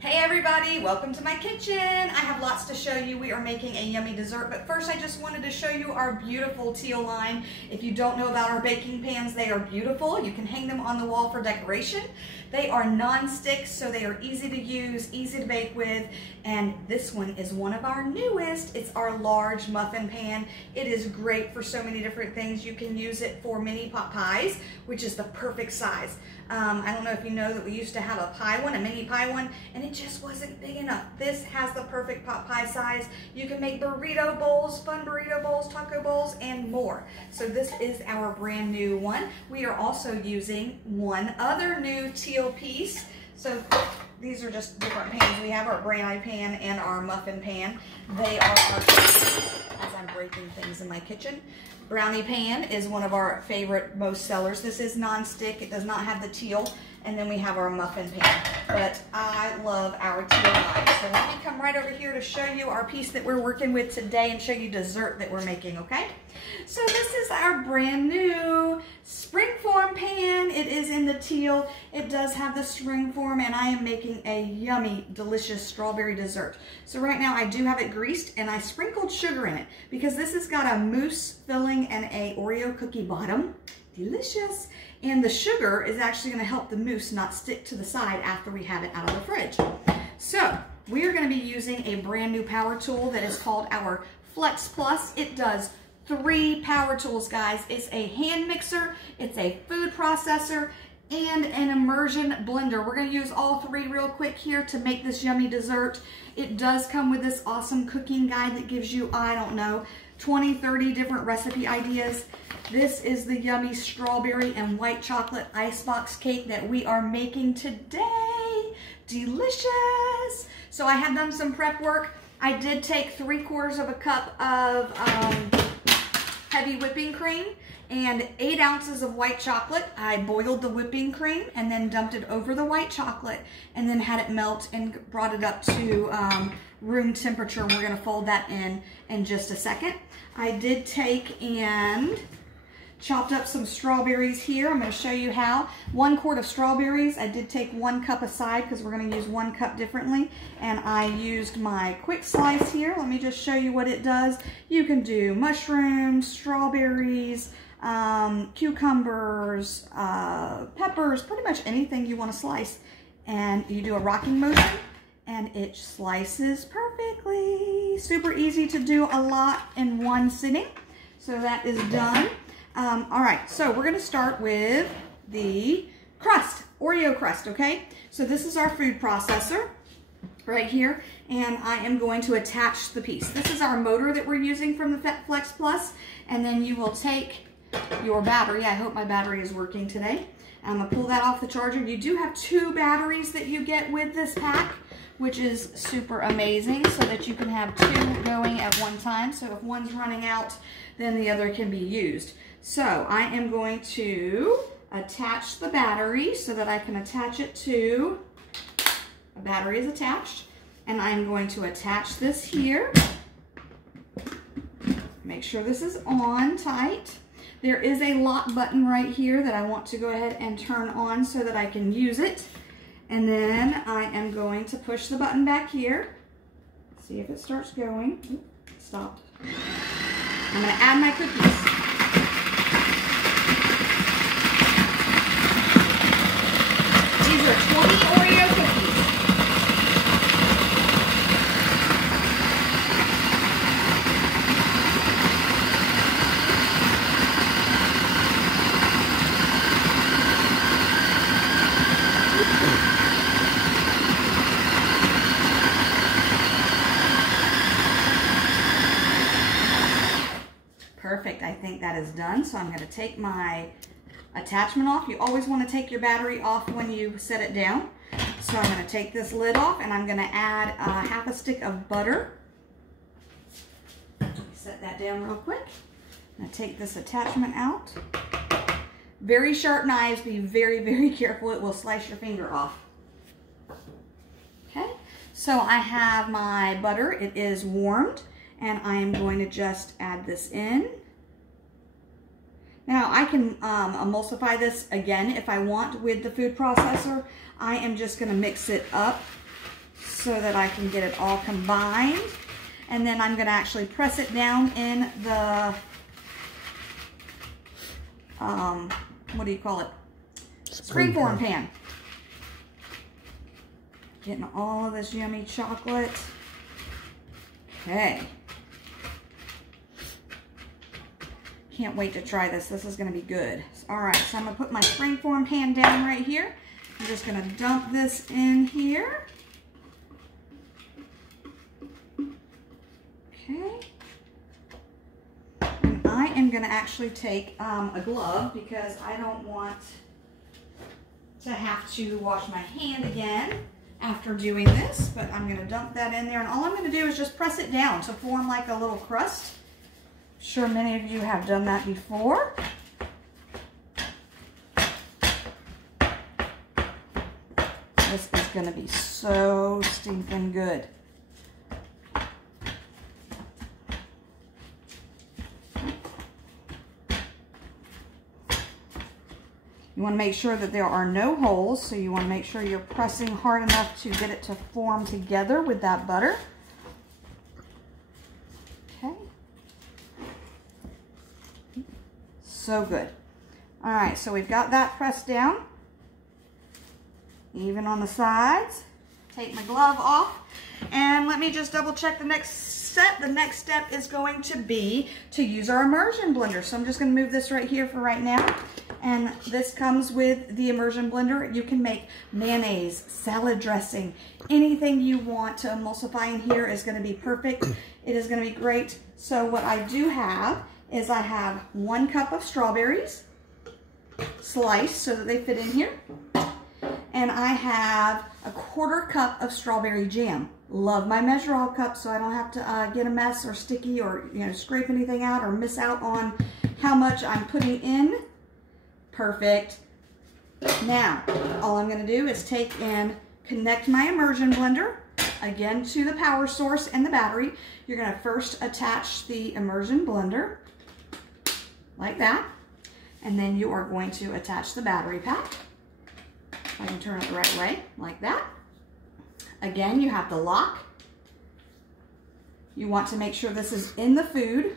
Hey everybody, welcome to my kitchen. I have lots to show you. We are making a yummy dessert, but first I just wanted to show you our beautiful teal line. If you don't know about our baking pans, they are beautiful. You can hang them on the wall for decoration. They are non-stick, so they are easy to use, easy to bake with, and this one is one of our newest. It's our large muffin pan. It is great for so many different things. You can use it for mini pot pies, which is the perfect size. I don't know if you know that we used to have a pie one, a mini pie one, and it just wasn't big enough. This has the perfect pot pie size. You can make burrito bowls, fun burrito bowls, taco bowls, and more. So this is our brand new one. We are also using one other new teal piece. So these are just different pans. We have our brownie pan and our muffin pan. They are our as I'm breaking things in my kitchen. Brownie pan is one of our favorite most sellers. This is non-stick. It does not have the teal. And then we have our muffin pan. But I love our teal line. So let me come right over here to show you our piece that we're working with today and show you dessert that we're making, okay? So this is our brand new springform pan. It is in the teal. It does have the springform, and I am making a yummy, delicious strawberry dessert. So right now I do have it greased, and I sprinkled sugar in it because this has got a mousse filling and a Oreo cookie bottom. Delicious. And the sugar is actually going to help the mousse not stick to the side after we have it out of the fridge. So we are going to be using a brand new power tool that is called our Flex Plus. It does 3 power tools, guys. It's a hand mixer, it's a food processor, and an immersion blender. We're going to use all 3 real quick here to make this yummy dessert. It does come with this awesome cooking guide that gives you, I don't know, 20, 30 different recipe ideas. This is the yummy strawberry and white chocolate icebox cake that we are making today. Delicious. So I have done some prep work. I did take 3/4 of a cup of heavy whipping cream and 8 ounces of white chocolate. I boiled the whipping cream and then dumped it over the white chocolate and then had it melt and brought it up to room temperature. We're gonna fold that in just a second. I did take and chopped up some strawberries here. I'm going to show you how. 1 quart of strawberries. I did take 1 cup aside because we're going to use 1 cup differently. And I used my quick slice here. Let me just show you what it does. You can do mushrooms, strawberries, cucumbers, peppers, pretty much anything you want to slice. And you do a rocking motion and it slices perfectly. Super easy to do a lot in one sitting. So that is done. All right, so we're gonna start with the crust, Oreo crust, okay? So this is our food processor right here, and I am going to attach the piece. This is our motor that we're using from the Flex Plus, and then you will take your battery. I hope my battery is working today. I'm gonna pull that off the charger. You do have 2 batteries that you get with this pack, which is super amazing, so that you can have 2 going at one time. So if one's running out, then the other can be used. So I am going to attach the battery so that I can attach it to, a battery is attached, and I'm going to attach this here. Make sure this is on tight. There is a lock button right here that I want to go ahead and turn on so that I can use it. And then I am going to push the button back here. See if it starts going. Oop, it stopped. I'm going to add my cookies. These are 20 Oreo cookies. Perfect, I think that is done. So I'm going to take my attachment off. You always want to take your battery off when you set it down. So I'm going to take this lid off and I'm going to add 1/2 stick of butter. Set that down real quick. I'm going to take this attachment out. Very sharp knives, be very, very careful. It will slice your finger off. Okay, so I have my butter. It is warmed. And I am going to just add this in. Now I can emulsify this again if I want with the food processor. I am just going to mix it up so that I can get it all combined. And then I'm gonna actually press it down in the, what do you call it? Springform pan. Getting all of this yummy chocolate. Okay. Can't wait to try this. This is gonna be good. All right, so I'm gonna put my springform pan down right here. I'm just gonna dump this in here. Okay. And I am gonna actually take a glove because I don't want to have to wash my hand again after doing this, but I'm gonna dump that in there, and all I'm gonna do is just press it down to form like a little crust. I'm sure many of you have done that before. This is gonna be so stinking good. You want to make sure that there are no holes, so you want to make sure you're pressing hard enough to get it to form together with that butter. Okay. So good. All right, so we've got that pressed down, even on the sides. Take my glove off, and let me just double check the next step. The next step is going to be to use our immersion blender. So I'm just going to move this right here for right now. And this comes with the immersion blender. You can make mayonnaise, salad dressing, anything you want to emulsify in here is going to be perfect. It is going to be great. So what I do have is I have 1 cup of strawberries sliced so that they fit in here. And I have a 1/4 cup of strawberry jam. Love my measure all cup so I don't have to get a mess or sticky or scrape anything out or miss out on how much I'm putting in. Perfect. Now, all I'm going to do is take and connect my immersion blender, again, to the power source and the battery. You're going to first attach the immersion blender, like that. And then you are going to attach the battery pack. If I can turn it the right way, like that. Again, you have to lock. You want to make sure this is in the food.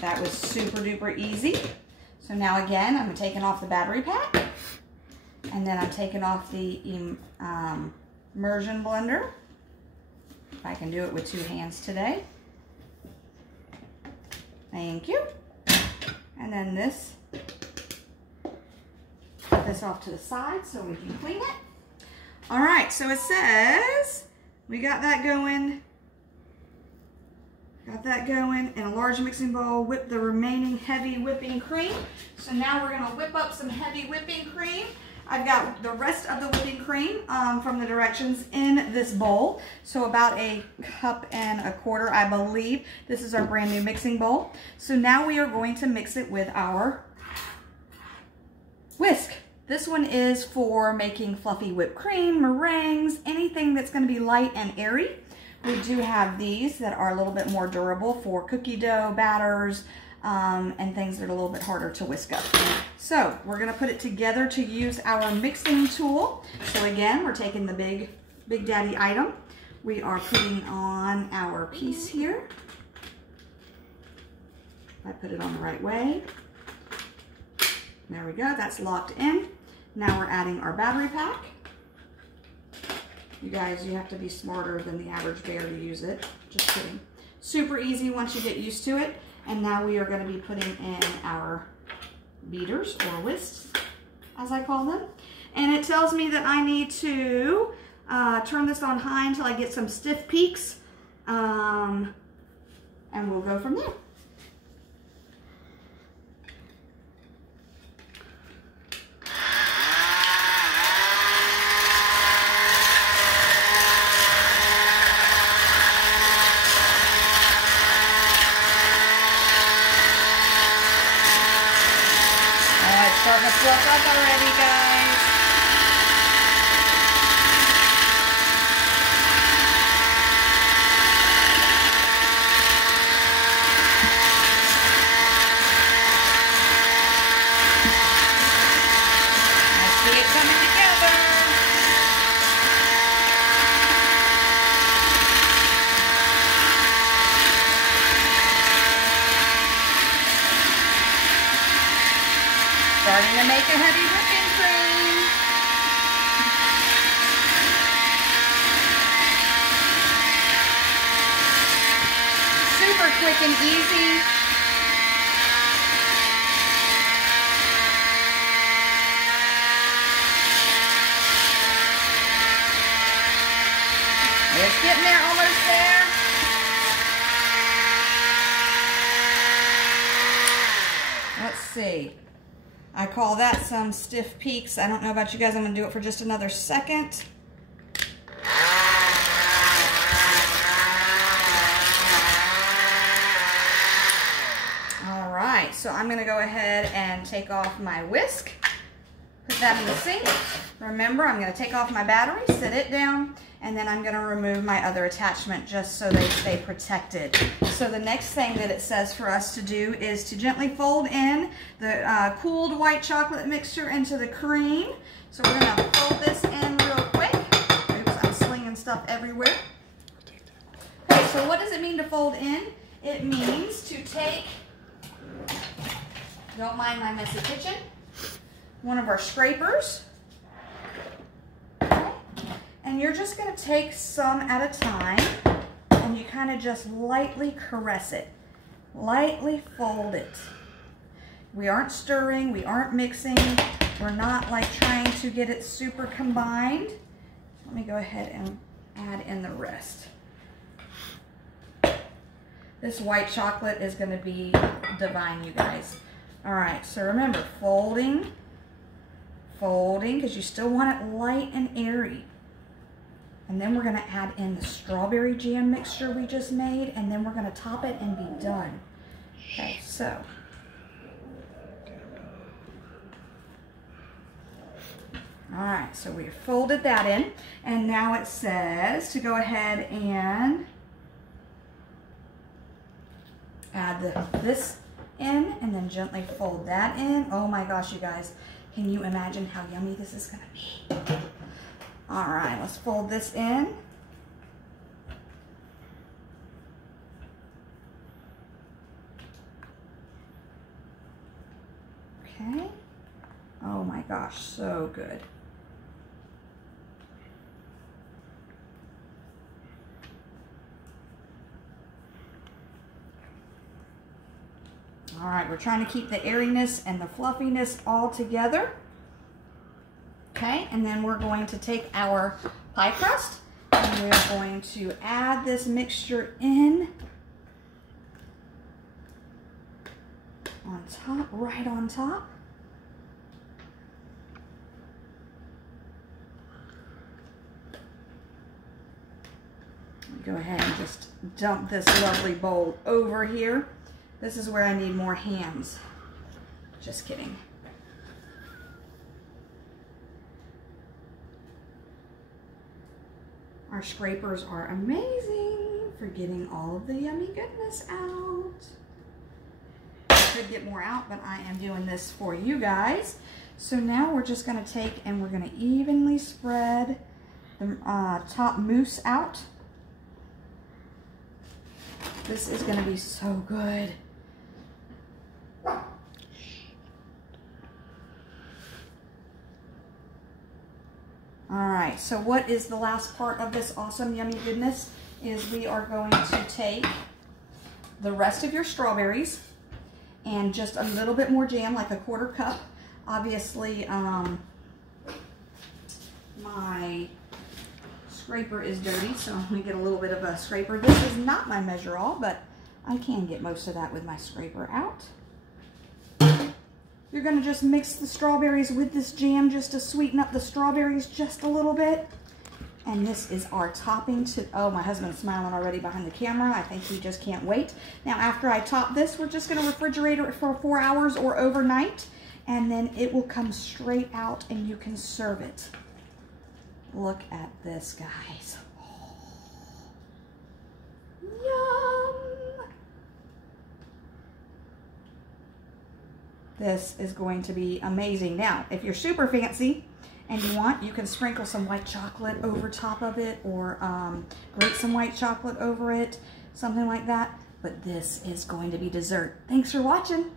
That was super duper easy. So now again, I'm taking off the battery pack, and then I'm taking off the immersion blender. If I can do it with 2 hands today. Thank you. And then this, put this off to the side so we can clean it. All right, so it says we got that going. Got that going in a large mixing bowl. Whip the remaining heavy whipping cream. So now we're gonna whip up some heavy whipping cream. I've got the rest of the whipping cream from the directions in this bowl. So about 1.25 cups, I believe. This is our brand new mixing bowl. So now we are going to mix it with our whisk. This one is for making fluffy whipped cream, meringues, anything that's gonna be light and airy. We do have these that are a little bit more durable for cookie dough, batters, and things that are a little bit harder to whisk up. So we're gonna put it together to use our mixing tool. So again, we're taking the big daddy item. We are putting on our piece here. I put it on the right way. There we go, that's locked in. Now we're adding our battery pack. You guys, you have to be smarter than the average bear to use it. Just kidding. Super easy once you get used to it. And now we are going to be putting in our beaters or whisks, as I call them. And it tells me that I need to turn this on high until I get some stiff peaks. And we'll go from there. fluff up already, guys. I see it coming together. Starting to make a heavy whipping cream. Super quick and easy. It's getting there, almost there. Let's see. I call that some stiff peaks. I don't know about you guys. I'm going to do it for just another second. All right, so I'm going to go ahead and take off my whisk. Put that in the sink. Remember, I'm going to take off my battery, set it down, and then I'm going to remove my other attachment just so they stay protected. So the next thing that it says for us to do is to gently fold in the cooled white chocolate mixture into the cream. So we're going to fold this in real quick. Oops, I'm slinging stuff everywhere. Okay, so what does it mean to fold in? It means to take, don't mind my messy kitchen, one of our scrapers. And you're just going to take some at a time, and you kind of just lightly caress it. Lightly fold it. We aren't stirring, we aren't mixing, we're not like trying to get it super combined. Let me go ahead and add in the rest. This white chocolate is going to be divine, you guys. All right, so remember, folding, because you still want it light and airy. And then we're going to add in the strawberry jam mixture we just made, and then we're going to top it and be done. Okay, so. All right, so we folded that in, and now it says to go ahead and add this in, and then gently fold that in. Oh my gosh, you guys, can you imagine how yummy this is going to be? All right, let's fold this in. Okay. Oh my gosh, so good. All right, we're trying to keep the airiness and the fluffiness all together. Okay, and then we're going to take our pie crust and we're going to add this mixture in on top, right on top. Go ahead and just dump this lovely bowl over here. This is where I need more hands. Just kidding. Our scrapers are amazing for getting all of the yummy goodness out. I could get more out, but I am doing this for you guys. So now we're just going to take and we're going to evenly spread the top mousse out. This is going to be so good. All right, so what is the last part of this awesome yummy goodness is we are going to take the rest of your strawberries and just a little bit more jam, like a 1/4 cup. Obviously, my scraper is dirty, so I'm going to get a little bit of a scraper. This is not my measure all, but I can get most of that with my scraper out. You're going to just mix the strawberries with this jam just to sweeten up the strawberries just a little bit. And this is our topping to, oh, my husband's smiling already behind the camera. I think he just can't wait. Now, after I top this, we're just going to refrigerate it for 4 hours or overnight. and then it will come straight out and you can serve it. Look at this, guys. Yum! This is going to be amazing. Now, if you're super fancy and you want, you can sprinkle some white chocolate over top of it, or grate some white chocolate over it, something like that. But this is going to be dessert. Thanks for watching.